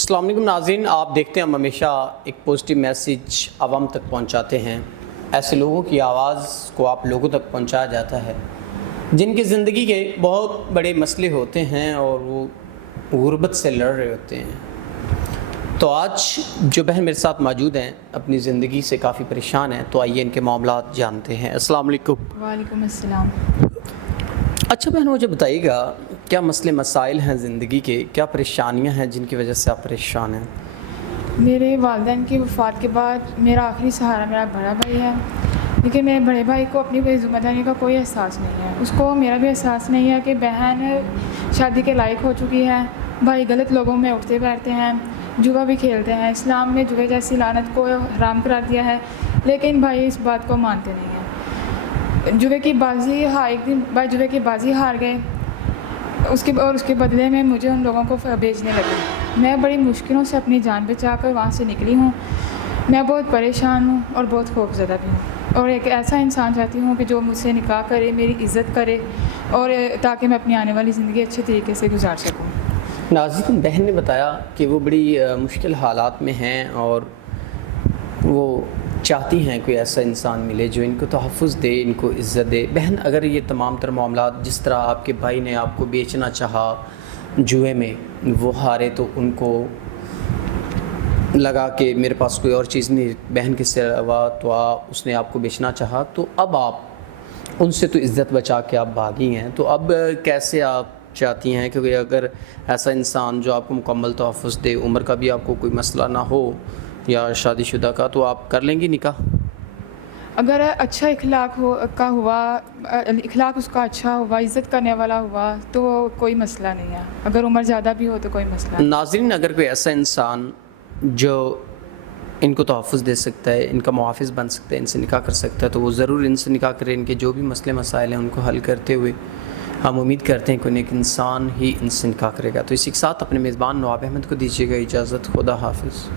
السلام علیکم ناظرین، آپ دیکھتے ہیں ہم ہمیشہ ایک پازیٹیو میسیج عوام تک پہنچاتے ہیں۔ ایسے لوگوں کی آواز کو آپ لوگوں تک پہنچایا جاتا ہے جن کی زندگی کے بہت بڑے مسئلے ہوتے ہیں اور وہ غربت سے لڑ رہے ہوتے ہیں۔ تو آج جو بہن میرے ساتھ موجود ہیں اپنی زندگی سے کافی پریشان ہیں، تو آئیے ان کے معاملات جانتے ہیں۔ السلام علیکم۔ وعلیکم السلام۔ اچھا بہن، مجھے بتائیے گا کیا مسئلے مسائل ہیں زندگی کے، کیا پریشانیاں ہیں جن کی وجہ سے آپ پریشان ہیں؟ میرے والدین کی وفات کے بعد میرا آخری سہارا میرا بڑا بھائی ہے، لیکن میرے بڑے بھائی کو اپنی کوئی ذمہ داری کا کوئی احساس نہیں ہے۔ اس کو میرا بھی احساس نہیں ہے کہ بہن شادی کے لائق ہو چکی ہے، بھائی غلط لوگوں میں اٹھتے بیٹھتے ہیں، جوا بھی کھیلتے ہیں، اسلام نے جوے جیسی لعنت کو حرام قرار دیا ہے، لیکن بھائی اس بات کو مانتے نہیں ہیں۔ جوے کی بازی ایک دن بھائی جوے کی بازی ہار گئے، اس کے بدلے میں مجھے ان لوگوں کو بیچنے لگے۔ میں بڑی مشکلوں سے اپنی جان بچا کر وہاں سے نکلی ہوں۔ میں بہت پریشان ہوں اور بہت خوفزدہ بھی ہوں، اور ایک ایسا انسان چاہتی ہوں کہ جو مجھ سے نکاح کرے، میری عزت کرے، اور تاکہ میں اپنی آنے والی زندگی اچھے طریقے سے گزار سکوں۔ ناظرین، بہن نے بتایا کہ وہ بڑی مشکل حالات میں ہیں اور وہ چاہتی ہیں کوئی ایسا انسان ملے جو ان کو تحفظ دے، ان کو عزت دے۔ بہن، اگر یہ تمام تر معاملات جس طرح آپ کے بھائی نے آپ کو بیچنا چاہا جوئے میں، وہ ہارے تو ان کو لگا کہ میرے پاس کوئی اور چیز نہیں بہن کے سوا، تو اس نے آپ کو بیچنا چاہا، تو اب آپ ان سے تو عزت بچا کے آپ بھاگی ہیں، تو اب کیسے آپ چاہتی ہیں کہ اگر ایسا انسان جو آپ کو مکمل تحفظ دے، عمر کا بھی آپ کو کوئی مسئلہ نہ ہو یا شادی شدہ کا، تو آپ کر لیں گی نکاح؟ اگر اچھا اخلاق اس کا اچھا ہوا، عزت کرنے والا ہوا، تو کوئی مسئلہ نہیں ہے۔ اگر عمر زیادہ بھی ہو تو کوئی مسئلہ نہیں۔ ناظرین، اگر کوئی ایسا انسان جو ان کو تحفظ دے سکتا ہے، ان کا محافظ بن سکتا ہے، ان سے نکاح کر سکتا ہے، تو وہ ضرور ان سے نکاح کرے۔ ان کے جو بھی مسئلے مسائل ہیں ان کو حل کرتے ہوئے ہم امید کرتے ہیں کہ ایک انسان ہی ان سے نکاح کرے گا۔ تو اسی کے ساتھ اپنے میزبان نواب احمد کو دیجیے گا اجازت۔ خدا حافظ۔